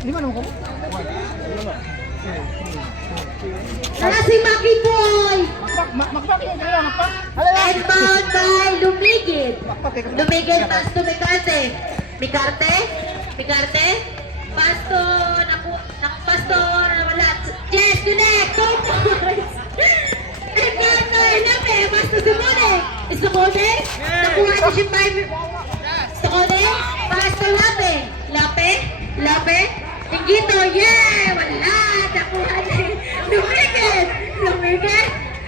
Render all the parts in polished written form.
Lima naman ko. Para si Maki Boy. Makpak yun. Kaya makpak. And bound by Lumigit. Makpak eh. Lumigit pass to Micarte. Micarte. Pass to, pass to, wala. Yes, connect. 2 points. And bound by Lape. Pass to Simone. Simone. Nakuha ni Shimpay. Simone. Pass to Lape. Lape. Tingito. Yeah. Wala. Nakuha ni Lumigit.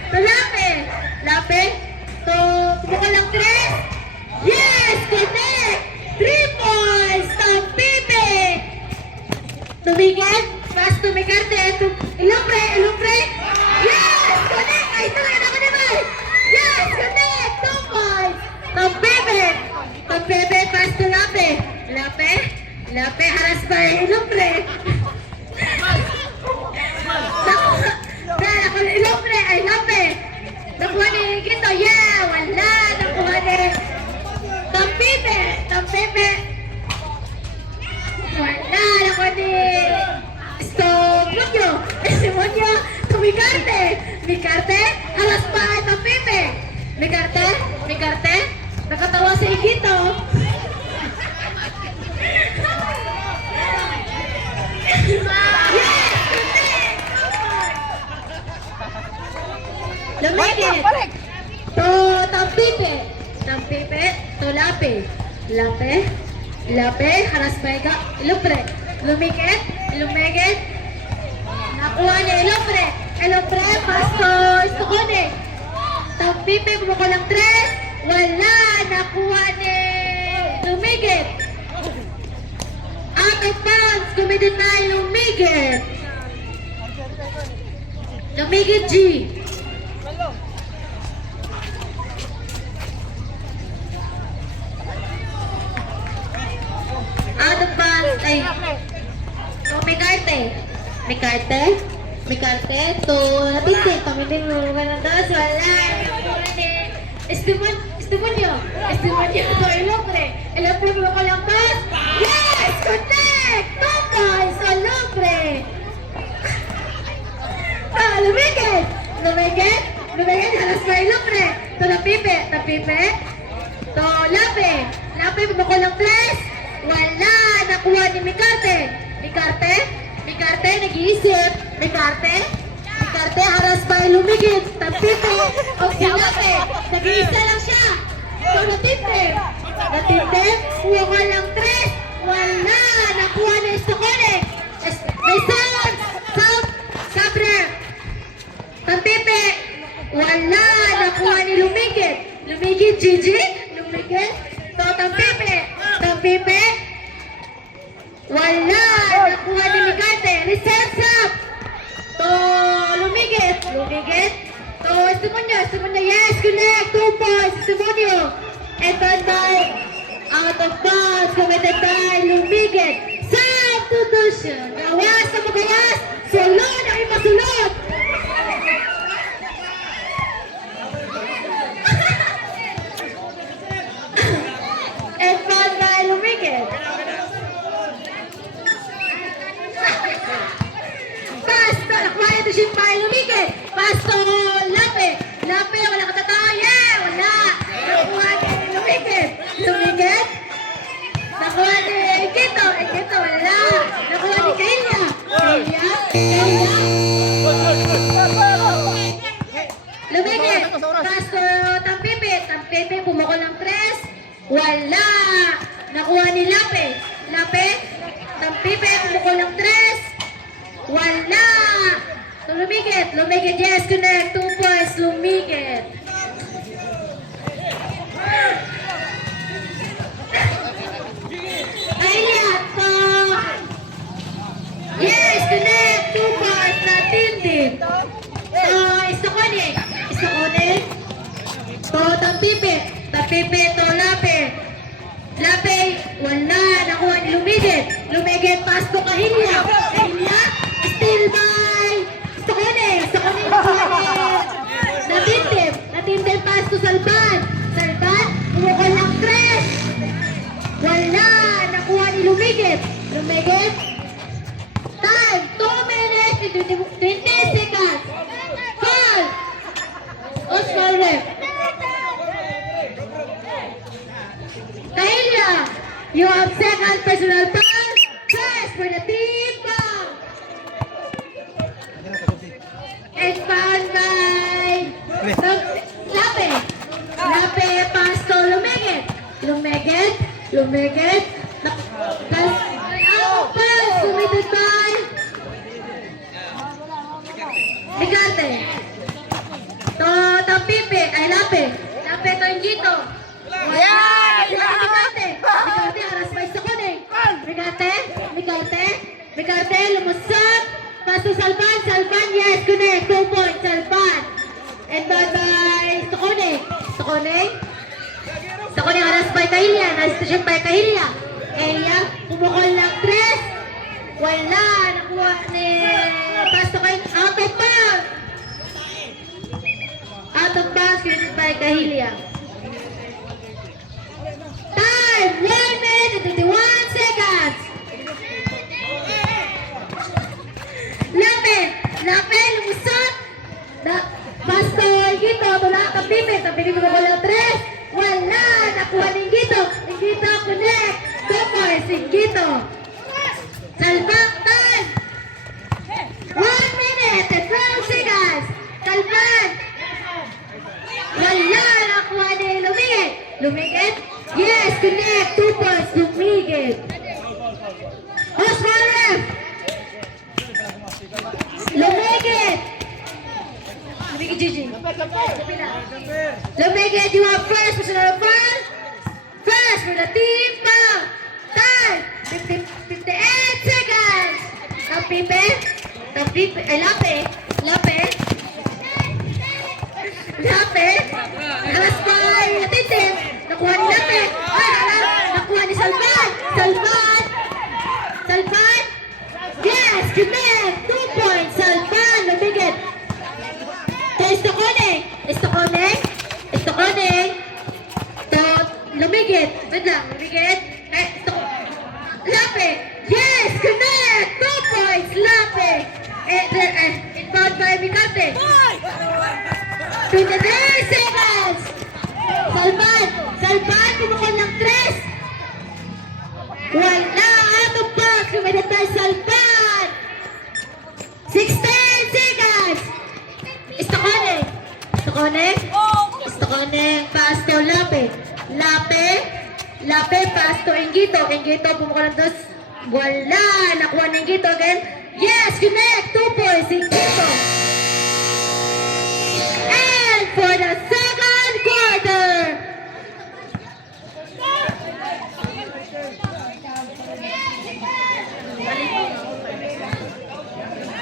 To Lape. To, kumukha lang 3. Yes! Connect! 3 points! Tom Pipe! Tumigil. Pass to Micarte. Ilupre. Yes! Connect! Ay, talaga na naman! Yes! Connect! 2 points! Tom Pipe. Pass to Lape. Haras pa Ilupre. Ilupre. Ay, Lape. Nakuha ni Gito. Yeah! Wala! Nakuha ni Tom Pipe. Wala! Nakuha ni Simonyo. To Micarte. Halas pa Tom Pipe. Micarte. Nakatawa si Gito. Lumigit. To Tom Pipe. To Lape. Haras Vega. Lumigit. Nakuha niya Ilupre. Pass to Stocone. Tom Pipe. Bumako lang 3. Wala. Nakuha ni Lumigit. Out of bounds. Committed na Lumigit. Lumigit G. Out of bounds ay to Micarte to natindig pamilin mo ng das wala Estimonyo to Ilupre mo ko lang das yes connect 2 points Ilupre Lumigit halas pa Ilupre to Pipe to Lape mo ko lang plus wala! Nakuha ni Micarte, nag-iisip. Micarte, haras pa Lumigit. Tapito, o si Lape, nag-iisa lang siya. So, natinte, kuha lang 3. Wala! Nakuha ni Stocone. May sound! Sabre. Tapipe, wala! Nakuha ni Lumigit, Gigi. To, Tampipe. Wala! Nakuha ni Micarte. Reserve up! To Lumigit. To Estimonyo. Yes, connect. 2 points. Estimonyo. And by out of bounds. Committed by Lumigit. Substitution. Gawas na magawas. Sulod ang ipasulod. And by Lumigit. Pasto, nakuha ito siya pa Lumigit. Pasto, Lape, wala katatawa. Yeah, wala. Nakuha ni Lumigit. Nakuha ni Gito, wala. Nakuha ni Kaya. Lumigit. Pasto, Tampipe, pumako ng 3. Wala. Nakuha ni Lape, Tampipe, pumako ng 3. Wala. So, Lumigit, yes, connect. 2 points, Lumigit. Ayat po. Yes, connect. 2 points, natindig. So, Stocone. To Tampipe, to Lape, wala. Nakuha ni Lumigit, pass to Kahilya. Still by Stocone. Natindem pass to Salban. Bumukol lang 3. Wala. Nakuha ni Lumigit. minute, 20 seconds. Foul. Oscar ref. Kahilia, you have second personal foul. First for the team foul. And foul by Lape. Lape pass to Lumigit. Lumigit. Pass submitted by Ligarte. To Pipe. Ay, Lape. Lape to Ingito. Ligarte, aras pa isa ko Ligarte, lumusot. Pass to Salvan, yes, connect, 2 points, Salvan. And bye-bye, Stokone, aras pa Kahilia, na-station pa Kahilia. Kaya, pumukol ng 3. Wala, nakuha ni pass to Kahilia, out of bounds, unit by Kahilia. Time, 1 minute and 51 seconds. Lape, lumusot. Pass to Ingito, tulak ang Pipe mo wala 3. Wala, nakuha ni Ingito, connect. 2 points, Ingito. Salbang time. 1 minute and 12 seconds. Salbang. Wala, nakuha ni Lumigit. Yes, connect. 2 points, Lumigit. Oscar ref. Lumigit, Gigi. Lumigit, you have first personal foul. First for the team foul. Time, 58 seconds. Pipe. Ay, Lape. Alas pa, natitim. Nakuha ni Lape. Nakuha ni Salvan. Yes, connect. 2 points, Salvan. Lumigit. Estocone. To Lumigit. Wait lang, Lumigit. Lape. Yes, connect. 2 points, Lape. Inbound by Migarte. 23 seconds. Salvan, pumukol ng 3. Wala, out of bounds. Lumilit tayo, Salvan. 16 seconds. Estocone, pass to Lape, pass to Ingito, pumukol ng 2. Wala, nakuha ng Ingito again. Yes, connect, 2 points, Ingito.